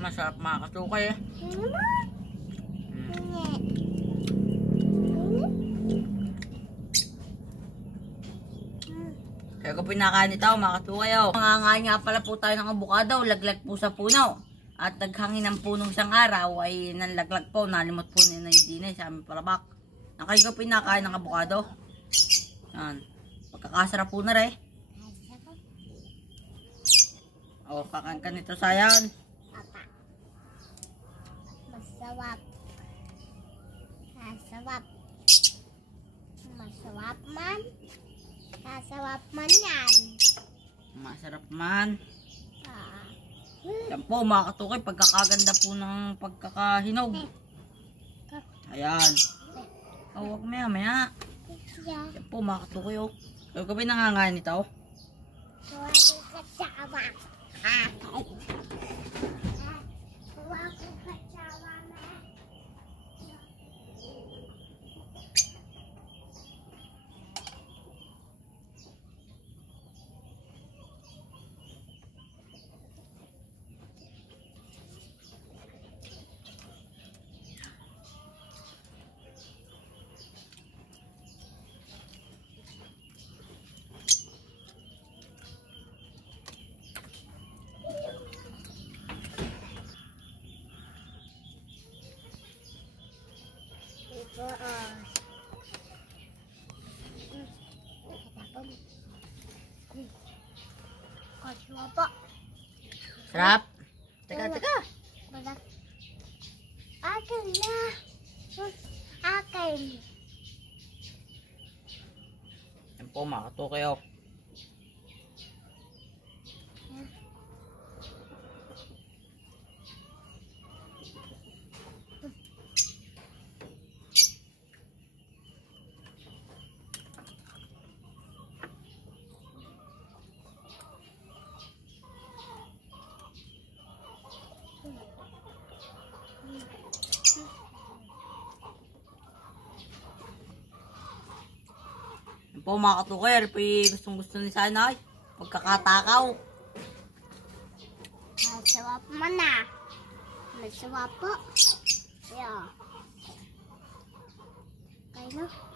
Masarap mga katukay eh. Kaya ko pinakain ito mga katukay oh. Nangangain nga pala po tayo ng abukado, laglag po sa puno. At naghangin ng punong isang araw ay nanlaglag po, nalimot po ni Naidine sa aming palabak. Nakay ko pinakain ng abukado. Yan. Pagkakasarap po na rin. O, kakain ka nito sayan. Papa. Masarap. Masarap. Masarap man. Masarap man yan. Masarap man. Ah. Yan po mga katukay, pagkakaganda po ng pagkakahinog. Ayan. O, huwag maya. Yan po mga katukay oh. Kaya ko pinangangain ito. Sarap. Teka. Akin na. Akin. Yan po mga katukay oh. Yan po mga katukay, gustong gusto ni Sanay. Pagkakatakaw. Masarap man na. Masarap po. Yeah. Kaya na.